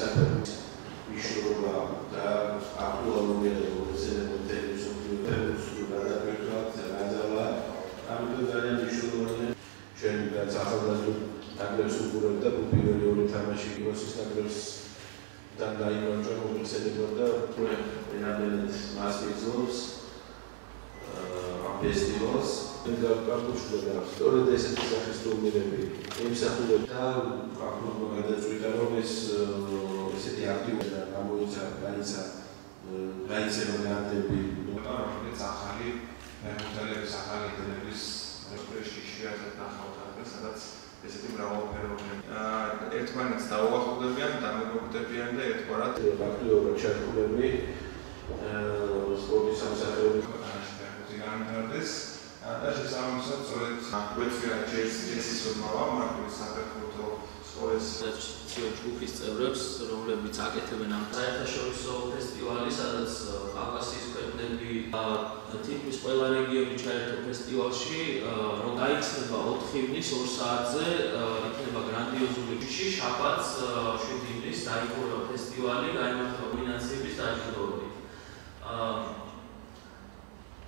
საფეხბურთო მნიშვნელობა და აქტუალურია ჩვენ ახალგაზრდა ნაკრებს უყურებთ და პირველი ორი თამაში კიბოსის ნაკრებსთან დაიმარჯვა მოგხსენებათ და რამდენად მას მიგზნობს ამ ფესტივალს გამოვშვა სწორედ ესეთი სახის ტურნირები ემსახურებდა და ახლობა გადაწყვიტა რომ ესეთი აქტივობა გამოიცა გაიცემა განათლები რომელიც ახალი მეხუთელების ახალი გენების პრესში შეიძლება ნახავთ სადაც ესეთი მრავალფეროვანი ერთმანეთს დაუახლოვდებიან, დამეგობრდებიან და ერთგვარად აქტიურად ჩართულები სპორტის სამსახურში განვითარდეს და შესაბამისად სწორედ გვეცია ჯესის ურმავა მარტივი საფეხბურთო სკოლის ჯგუფის წევრებს, რომლებიც აკეთებენ ამ საერთაშორისო ფესტივალი, სადაც კავკასიის ქვეყნები თითქმის ყველა რეგიონი ჩაერთო ფესტივალში, რომ გაიხსნება 4 ივნის 2 საათზე, იქნება გრანდიოზული შაბათს 7 ივნის დაიხურა ფესტივალი, გაიმართა ნომინაციების დაჯილდოებით.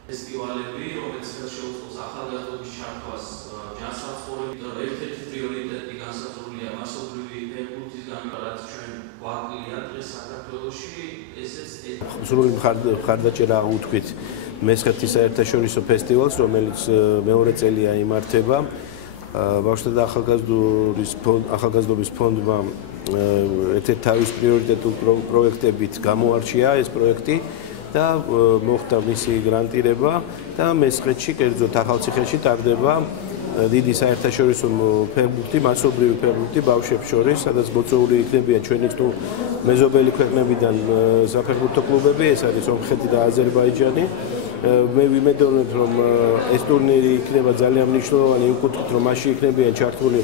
ფესტივალები, რომელიც ხელშეუწყობს ახალგაზრდობის ჩართვას ჯანსაღმრთობით, ერთ-ერთი პრიორიტეტი განსაზღვრულია მასობრივი ფეხბურთის განვითარება, ჩვენ გვაკლია დღეს საქართველოში, ესეც სრული მხარდაჭერა უთქვით მესხეთის საერთაშორისო ფესტივალს, რომელიც მეორე წელია იმართება. ბავშვთა და ახალგაზრდობის ფონდმა ერთ-ერთი თავის პრიორიტეტულ პროექტებით გამოარჩია ეს პროექტი და მოხდა მისი გრანტირება და მესხეთში, კერძოდ ახალციხეში ტარდება დიდი საერთაშორისო ფეხბურთი, მასობრივი ფეხბურთი ბავშვებს შორის, სადაც მოწვეული იქნებიან ჩვენი მეზობელი ქვეყნებიდან საფეხბურთო კლუბები, ეს არის სომხეთი და აზერბაიჯანი. მე ვიმედოვნებ, რომ ეს ტურნირი იქნება ძალიან მნიშვნელოვანი, ვიკუთვნით, რომ მასში იქნებიან ჩართული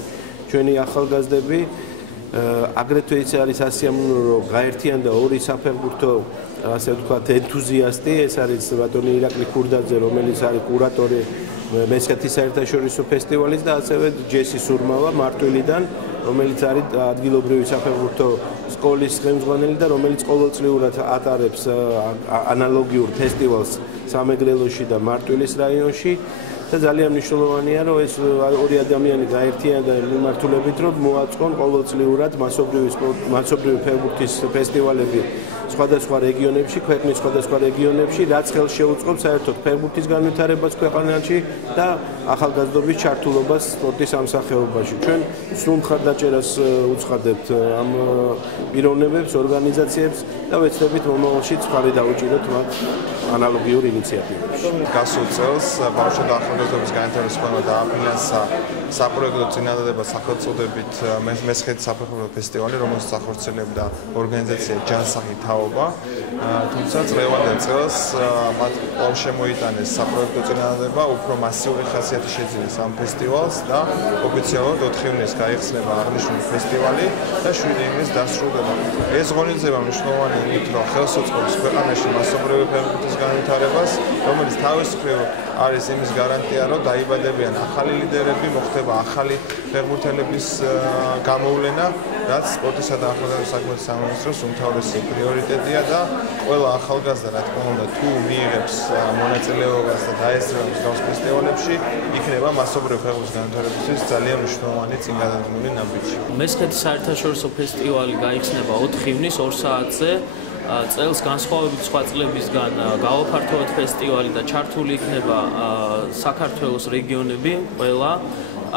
ჩვენი ახალგაზრდები. აგრეთვე ის არის ასიამოვნო, რომ გაერთიანდა ორი საფეხბურთო ასე ვთქვათ ენთუზიასტი, ეს არის ბატონი ირაკლი ქურდაძე, რომელიც არის კურატორი მესხეთის საერთაშორისო ფესტივალის და ასევე ჯესის ურმავა მარტვილიდან, რომელიც არის ადგილობრივი საფეხბურთო სკოლის ხელმძღვანელი და რომელიც ყოველწლიურად ატარებს ანალოგიურ ფესტივალს სამეგრელოში და მარტვილის რაიონში და ძალიან მნიშვნელოვანია, რომ ეს ორი ადამიანი გაერთიანდა მიმართულებით, რომ მოაწყონ ყოველწლიურად მასობრივი ფეხბურთის ფესტივალები სხვადასხვა რეგიონებში, ქვეყნის სხვადასხვა რეგიონებში, რაც ხელს შეუწყობს საერთოდ ფეხბურთის განვითარებას ქვეყანაში და ახალგაზრდობის ჩართულობას სპორტის ამსახეობაში. ჩვენ სრულ მხარდაჭერას უცხადებთ ამ პიროვნებებს, ორგანიზაციებს და ვეცდებით მომავალშიც მხარი დავუჭიროთ მათ ანალოგიურ ინიციატივებში. გასულ წელს ბავშვთა და ახალგაზრდობის განვითარების ფონდმა დააფინანსა საპროექტო წინადადება სახელწოდებით მესხეთის საფეხბურთო ფესტივალი, რომელსაც ახორციელებდა ორგანიზაცია ჯანსაღი თაობა. თუმცა წლევანდელ წელს მათ კვლავ შემოიტანეს საპროექტო წინადადება, უფრო მასიური ხასიათი შეძინეს ამ ფესტივალს და ოფიციალურად 4 ივნის გაიხსნება აღნიშნული ფესტივალი და 7 ივნის დასრულდება. ეს ღონისძიება მნიშვნელოვანი იმით, რომ ხელს უწყობს ქვეყანაში მასობრივი ფეხბურთის განვითარებას, რომელიც თავის მხრივ არის იმის გარანტია, რომ დაიბადებიან ახალი ლიდერები, მოხდება ახალი ფეხბურთელების გამოვლენა, რაც სპორტისა და ახალგაზრდობის საქმეთა სამინისტროს უმთავრესი პრიორიტეტია და ყველა ახალგაზრდა, რა თქმა უნდა, თუ მიიღებს მონაწილეობას და დაესწრება მსგავს ფესტივალებში, იქნება მასობრივი ფეხბურთის განვითარებისთვის ძალიან მნიშვნელოვანი წინგადადგმული ნაბიჯი. მესხეთის საერთაშორისო ფესტივალი გაიხსნება 4 ივნის 2 საათზე. წელს განსხვავებით სხვა წლებისგან გავაფართოვეთ ფესტივალი და ჩართული იქნება საქართველოს რეგიონები ყველა,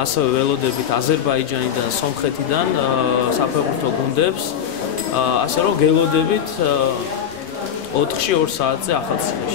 ასევე ველოდებით აზერბაიჯანიდან, სომხეთიდან საფეხბურთო გუნდებს, ასე რომ გელოდებით 4-ში 2 საათზე ახალციხეში.